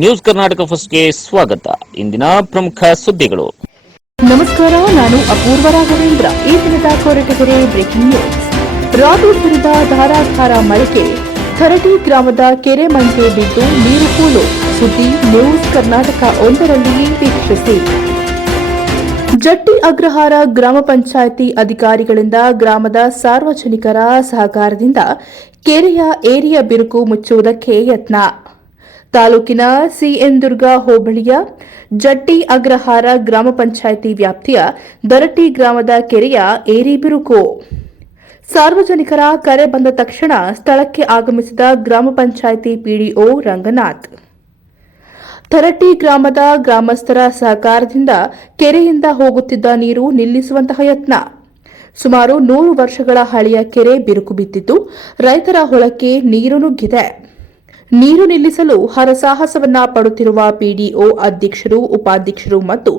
News Karnataka ಫಸ್ಟ್ಗೆ ಸ್ವಾಗತ. ಇಂದಿನ ಪ್ರಮುಖ ಸುದ್ದಿಗಳು. ನಮಸ್ಕಾರ, ನಾನು ಅಪೂರ್ವ ರಾಘವೇಂದ್ರ. ಈ ದಿನದ ಕೊರಟಗೆರೆ ಬ್ರೇಕಿಂಗ್ ನ್ಯೂಸ್. ರಾತ್ರಿ ಸುರಿದ ಧಾರಾಕಾರ ಮಳೆಗೆ ಥರಟಿ ಗ್ರಾಮದ ಕೆರೆ ಮಂಜೆ ಬಿದ್ದು ನೀರು ಪೂಲು. ಸುದ್ದಿ ನ್ಯೂಸ್ ಕರ್ನಾಟಕ ಒಂದರಲ್ಲಿ ವೀಕ್ಷಿಸಿ. ಜಟ್ಟಿ ಅಗ್ರಹಾರ ಗ್ರಾಮ ಪಂಚಾಯಿತಿ ಅಧಿಕಾರಿಗಳಿಂದ ಗ್ರಾಮದ ಸಾರ್ವಜನಿಕರ ಸಹಕಾರದಿಂದ ಕೆರೆಯ ಏರಿಯ ಬಿರುಕು ಮುಚ್ಚುವುದಕ್ಕೆ ಯತ್ನ. ತಾಲೂಕಿನ ಸಿಎನ್ ದುರ್ಗ ಹೋಬಳಿಯ ಜಟ್ಟಿ ಅಗ್ರಹಾರ ಗ್ರಾಮ ಪಂಚಾಯಿತಿ ವ್ಯಾಪ್ತಿಯ ದರಟಿ ಗ್ರಾಮದ ಕೆರೆಯ ಏರಿ ಬಿರುಕು. ಸಾರ್ವಜನಿಕರ ಕರೆ ಬಂದ ತಕ್ಷಣ ಸ್ಥಳಕ್ಕೆ ಆಗಮಿಸಿದ ಗ್ರಾಮ ಪಂಚಾಯಿತಿ ಪಿಡಿಒ ರಂಗನಾಥ್, ಥರಟಿ ಗ್ರಾಮದ ಗ್ರಾಮಸ್ಥರ ಸಹಕಾರದಿಂದ ಕೆರೆಯಿಂದ ಹೋಗುತ್ತಿದ್ದ ನೀರು ನಿಲ್ಲಿಸುವಂತಹ ಯತ್ನ. ಸುಮಾರು 100 ವರ್ಷಗಳ ಹಳೆಯ ಕೆರೆ ಬಿರುಕು ಬಿದ್ದಿದ್ದು ರೈತರ ಹೊಲಕ್ಕೆ ನೀರು ನುಗ್ಗಿದೆ. ನೀರು ನಿಲ್ಲಿಸಲು ಹರಸಾಹಸವನ್ನ ಪಡುತ್ತಿರುವ ಪಿಡಿಒ ಅಧ್ಯಕ್ಷರು, ಉಪಾಧ್ಯಕ್ಷರು ಮತ್ತು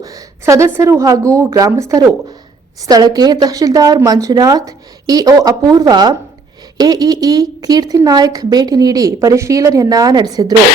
ಸದಸ್ಯರು ಹಾಗೂ ಗ್ರಾಮಸ್ಥರು. ಸ್ಥಳಕ್ಕೆ ತಹಶೀಲ್ದಾರ್ ಮಂಜುನಾಥ್, ಇಒ ಅಪೂರ್ವ, ಎಇಇ ಕೀರ್ತಿ ನಾಯ್ಕ್ ಭೇಟಿ ನೀಡಿ ಪರಿಶೀಲನೆಯನ್ನ ನಡೆಸಿದ್ರು.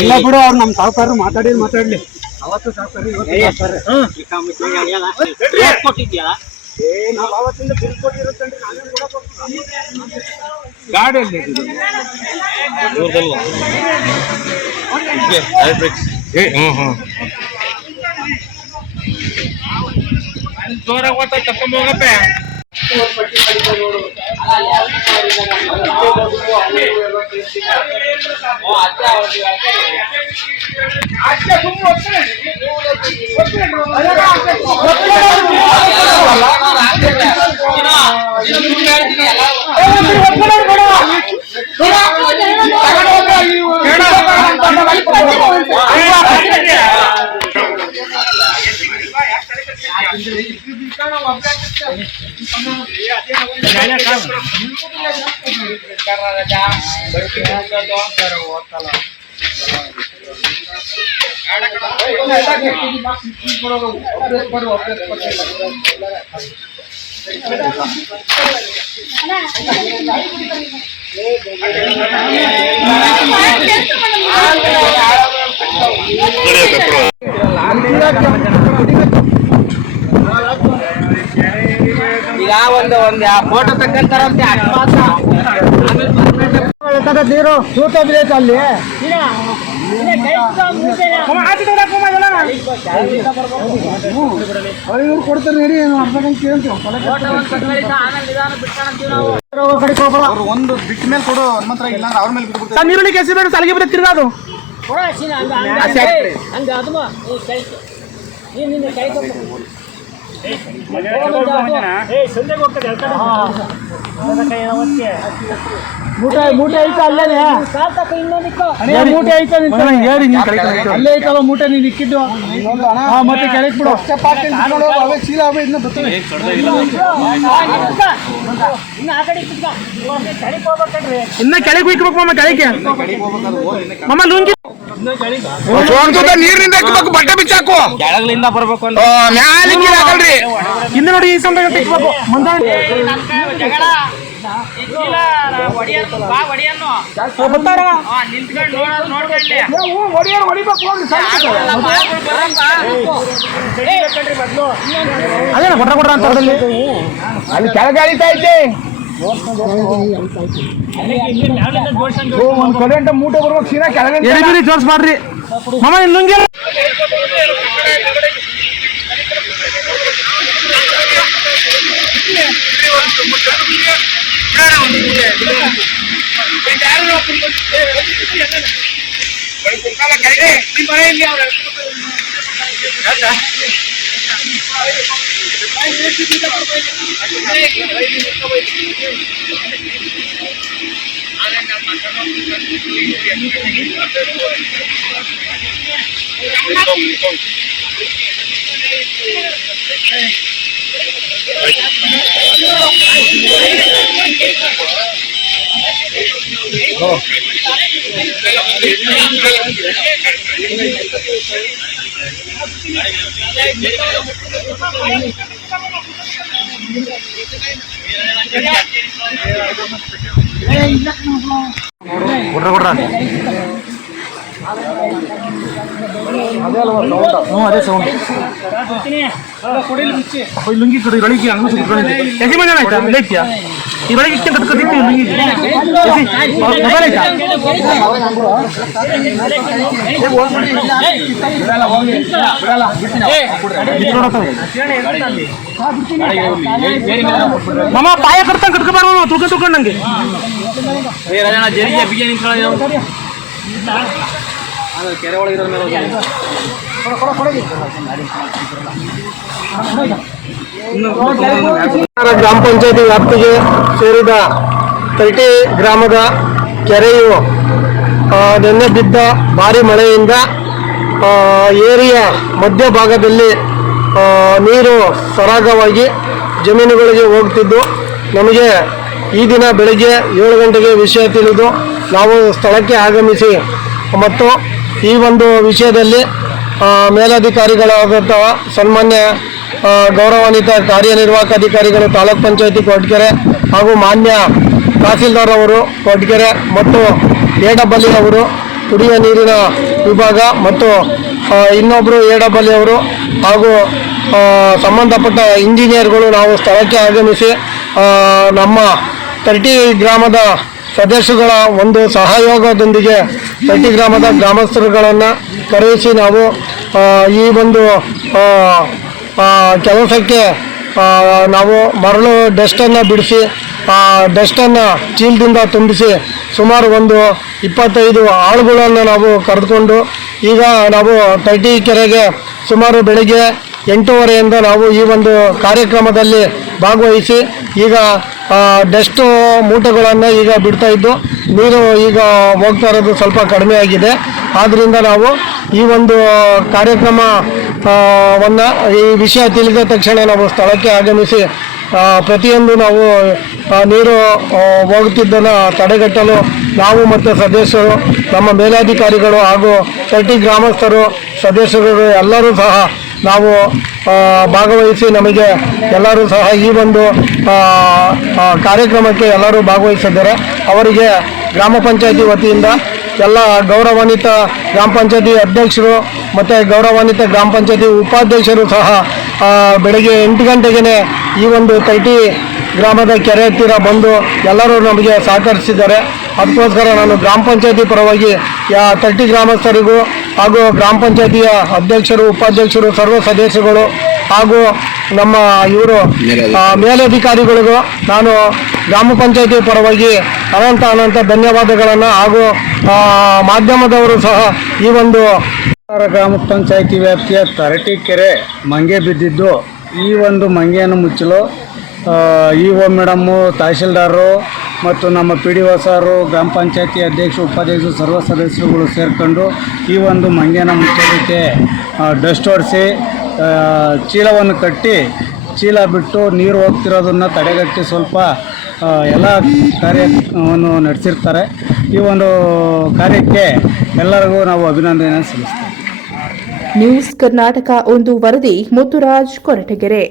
ಇಲ್ಲ ಬಿಡು, ಅವ್ರು ನಮ್ ಸಾವುಕಾರರು ಮಾತಾಡ್ಲಿ. ಅವತ್ತು ಸಾವುಕಾರರು ನಾವು ಅವತ್ತಿಂದ ಬಿಲ್ ಕೊಟ್ಟಿರುತ್ತಂದ್ರೆ ನಾನೇ ಕೂಡ ಗಾಡಿಯಲ್ಲಿ ಜೋರಾಗಿ ಓದ್ತಾ ತಪ್ಪ ಹೋಗಪ್ಪ. ಈಗ ಒಂದು ಫೋಟೋ ತಕ್ಕಂತಾರಂತೆ ನೀರು ಸೂಟೋಬಿಲೇಟ್ ಅಲ್ಲಿ ಇವ್ರು ಕೊಡ್ತಾರೆ ನಡಿ, ಅರ್ಧ ಗಂಟೆ ಕೇಳ್ತೀವಿ. ಒಂದು ಬಿಟ್ಟ ಮೇಲೆ ಕೊಡು, ಹನುಮಂತರ ಇಲ್ಲ ಅವ್ರ ಮೇಲೆ ಬಿಟ್ಟು ನೀರುಳ್ಳಿ ಕೆಸಿ ಬೇಡ ಸಲಿಗೆ ಬರುತ್ತೆ ತಿರ್ಗಾದು. ಸಂಜೆಗೆ ಹೋಗ್ತದೆ ಮೂಟೆ ಐತ ಅಲ್ಲೇ ಮೂಟೆ ಐತ ಅಲ್ಲೇ ಐತಲ್ಲ ಮೂಟೆ ನೀನು ಇಕ್ಕಿದ್ದು ಮತ್ತೆ ಕೆಳಗೆ ಬಿಡು ಚೀಲ ಇನ್ನ ಕೆಳಗೆ ಹೋಗ್ಬೇಕು ಮಮ್ಮ ಕೆಳಗೆ ಮಮ್ಮ ಲುಂಗಿ ನೀರಿನಿಂದ ಇಕ್ಬೇಕು ಬಟ್ಟೆ ಬಿಚ್ಚಾಕು ಕೆಳಗ್ಲಿಂದ ಬರ್ಬೇಕು ಮ್ಯಾಲಿಂಗಿ ಹಾಕಲ್ರಿ ಹಿಂದೆ ನೋಡಿ ಈ ಸಮಯ ಇಕ್ಬೇಕು ಮುಂದೆ ಅದೇನ ಕೊಟ್ರ ಕೊಟ್ರ ಅಂತ ಅಲ್ಲಿ ಕೆಳಗೆ ಅಳಿತಾ ಐತೆ ಒಂದ್ ಕಡೆ ಅಂತ ಮೂಟೆ ಬರ್ಬೇಕು ಸೀದಾ ಕೆಳಗೆ ಜೋರ್ಸ್ ಮಾಡ್ರಿ ಮಾಮ ಇಲ್ಲಂಗೆ ಕೊಡ್ರ ಕೊಡ್ರ ಅದೇ ಸೌಂಡ್ ಲುಂಗಿ ಕಡೆ ಬೆಳಿಗ್ಗೆ ಹಂಗ ಎಸಿ ಮನೆ ಆಯ್ತಾ ಐತಿಯಾ ಈ ಬೆಳಿಗ್ಗೆ ಇಷ್ಟ ಕಟ್ಕೊತಿತ್ತು ಲುಂಗಿ ಮೊಬೈಲ್ ಆಯ್ತಾ ಮಾಮ ಪಾಯ ಕಟ್ತಂಗ್ ಕಟ್ಕೊಬಾರ್ದು ತುಳ್ಕೊಂಡು ನಂಗೆ ಜರಿಗೆ ಬಿಗಿ ಕೆರೆ ಒಳಗಿರೋ ಗ್ರಾಮ ಪಂಚಾಯತಿ ವ್ಯಾಪ್ತಿಗೆ ಸೇರಿದ ತರ್ಟಿ ಗ್ರಾಮದ ಕೆರೆಯು ನಿನ್ನೆ ಬಿದ್ದ ಭಾರಿ ಮಳೆಯಿಂದ ಏರಿಯ ಮಧ್ಯಭಾಗದಲ್ಲಿ ನೀರು ಸರಾಗವಾಗಿ ಜಮೀನುಗಳಿಗೆ ಹೋಗ್ತಿದ್ದು ನಮಗೆ ಈ ದಿನ ಬೆಳಗ್ಗೆ 7 ಗಂಟೆಗೆ ವಿಷಯ ತಿಳಿದು ನಾವು ಸ್ಥಳಕ್ಕೆ ಆಗಮಿಸಿ ಮತ್ತು ಈ ಒಂದು ವಿಷಯದಲ್ಲಿ ಮೇಲಧಿಕಾರಿಗಳಾದಂತಹ ಸನ್ಮಾನ್ಯ ಗೌರವಾನ್ವಿತ ಕಾರ್ಯನಿರ್ವಾಹಕ ಅಧಿಕಾರಿಗಳು ತಾಲೂಕ್ ಪಂಚಾಯತಿ ಕೊರಟಗೆರೆ ಹಾಗೂ ಮಾನ್ಯ ತಹಸೀಲ್ದಾರ್ ಅವರು ಕೊರಟಗೆರೆ ಮತ್ತು ಎಡಬಲ್ಲಿ ಅವರು ಕುಡಿಯುವ ನೀರಿನ ವಿಭಾಗ ಮತ್ತು ಇನ್ನೊಬ್ಬರು ಎಡಬಲ್ಲಿ ಅವರು ಹಾಗೂ ಸಂಬಂಧಪಟ್ಟ ಇಂಜಿನಿಯರ್ಗಳು ನಾವು ಸ್ಥಳಕ್ಕೆ ಆಗಮಿಸಿ ನಮ್ಮ 30 ಗ್ರಾಮದ ಸದಸ್ಯರುಗಳ ಒಂದು ಸಹಯೋಗದೊಂದಿಗೆ 30 ಗ್ರಾಮದ ಗ್ರಾಮಸ್ಥರುಗಳನ್ನು ಕರೆಯಿಸಿ ನಾವು ಈ ಒಂದು ಕೆಲಸಕ್ಕೆ ನಾವು ಮರಳು ಡಸ್ಟನ್ನು ಬಿಡಿಸಿ ಡಸ್ಟನ್ನು ಚೀಲದಿಂದ ತುಂಬಿಸಿ ಸುಮಾರು ಒಂದು 25 ಆಳುಗಳನ್ನು ನಾವು ಕರೆದುಕೊಂಡು ಈಗ ನಾವು 30 ಕೆರೆಗೆ ಸುಮಾರು ಬೆಳಗ್ಗೆ 8:30ಯಿಂದ ನಾವು ಈ ಒಂದು ಕಾರ್ಯಕ್ರಮದಲ್ಲಿ ಭಾಗವಹಿಸಿ ಈಗ ಡಸ್ಟು ಮೂಟೆಗಳನ್ನು ಈಗ ಬಿಡ್ತಾ ಇದ್ದು ನೀರು ಈಗ ಹೋಗ್ತಾ ಇರೋದು ಸ್ವಲ್ಪ ಕಡಿಮೆ ಆಗಿದೆ. ಆದ್ದರಿಂದ ನಾವು ಈ ಒಂದು ಕಾರ್ಯಕ್ರಮವನ್ನು ಈ ವಿಷಯ ತಿಳಿದ ತಕ್ಷಣ ನಾವು ಸ್ಥಳಕ್ಕೆ ಆಗಮಿಸಿ ಪ್ರತಿಯೊಂದು ನಾವು ನೀರು ಹೋಗುತ್ತಿದ್ದನ್ನು ತಡೆಗಟ್ಟಲು ನಾವು ಮತ್ತು ಸದಸ್ಯರು ನಮ್ಮ ಮೇಲಾಧಿಕಾರಿಗಳು ಹಾಗೂ 30 ಗ್ರಾಮಸ್ಥರು ಸದಸ್ಯರು ಎಲ್ಲರೂ ಸಹ ನಾವು ಭಾಗವಹಿಸಿ ನಮಗೆ ಎಲ್ಲರೂ ಸಹ ಈ ಒಂದು ಕಾರ್ಯಕ್ರಮಕ್ಕೆ ಎಲ್ಲರೂ ಭಾಗವಹಿಸಿದ್ದಾರೆ. ಅವರಿಗೆ ಗ್ರಾಮ ಪಂಚಾಯತಿ ವತಿಯಿಂದ ಎಲ್ಲ ಗೌರವಾನ್ವಿತ ಗ್ರಾಮ ಪಂಚಾಯತಿ ಅಧ್ಯಕ್ಷರು ಮತ್ತು ಗೌರವಾನ್ವಿತ ಗ್ರಾಮ ಪಂಚಾಯತಿ ಉಪಾಧ್ಯಕ್ಷರು ಸಹ ಬೆಳಗ್ಗೆ 8 ಗಂಟೆಗೆ ಈ ಒಂದು 30 ಗ್ರಾಮದ ಕೆರೆ ಹತ್ತಿರ ಬಂದು ಎಲ್ಲರೂ ನಮಗೆ ಸಹಕರಿಸಿದ್ದಾರೆ. ಅದಕ್ಕೋಸ್ಕರ ನಾನು ಗ್ರಾಮ ಪಂಚಾಯತಿ ಪರವಾಗಿ 30 ಗ್ರಾಮಸ್ಥರಿಗೂ ಹಾಗೂ ಗ್ರಾಮ ಪಂಚಾಯತಿಯ ಅಧ್ಯಕ್ಷರು ಉಪಾಧ್ಯಕ್ಷರು ಸರ್ವ ಸದಸ್ಯರುಗಳು ಹಾಗೂ ನಮ್ಮ ಇವರು ಮೇಲಧಿಕಾರಿಗಳಿಗೂ ನಾನು ಗ್ರಾಮ ಪಂಚಾಯತಿ ಪರವಾಗಿ ಅನಂತ ಧನ್ಯವಾದಗಳನ್ನು ಹಾಗೂ ಮಾಧ್ಯಮದವರು ಸಹ ಈ ಒಂದು ಗ್ರಾಮ ಪಂಚಾಯತಿ ವ್ಯಾಪ್ತಿಯ 30 ಕೆರೆ ಮಂಗೆ ಬಿದ್ದಿದ್ದು ಈ ಒಂದು ಮಂಗೆಯನ್ನು ಮುಚ್ಚಲು ಇ.ಒ. ಮೇಡಮ್ಮು, ತಹಶೀಲ್ದಾರರು ಮತ್ತು ನಮ್ಮ ಪಿ ಡಿ ಒ ಸಾರು, ಗ್ರಾಮ ಪಂಚಾಯತಿ ಅಧ್ಯಕ್ಷರು, ಉಪಾಧ್ಯಕ್ಷರು, ಸರ್ವ ಸದಸ್ಯರುಗಳು ಸೇರಿಕೊಂಡು ಈ ಒಂದು ಮಂಗ್ಯನ ಮುಚ್ಚಲಿಕ್ಕೆ ಡಸ್ಟ್ ಹೊಡಿಸಿ ಚೀಲವನ್ನು ಕಟ್ಟಿ ಚೀಲ ಬಿಟ್ಟು ನೀರು ಹೋಗ್ತಿರೋದನ್ನು ತಡೆಗಟ್ಟಿ ಸ್ವಲ್ಪ ಎಲ್ಲ ಕಾರ್ಯವನ್ನು ನಡೆಸಿರ್ತಾರೆ. ಈ ಒಂದು ಕಾರ್ಯಕ್ಕೆ ಎಲ್ಲರಿಗೂ ನಾವು ಅಭಿನಂದನೆ ಸಲ್ಲಿಸ್ತೇವೆ. ನ್ಯೂಸ್ ಕರ್ನಾಟಕ ಒಂದು ವರದಿ, ಮುತ್ತುರಾಜ್ ಕೊರಟಗೆರೆ.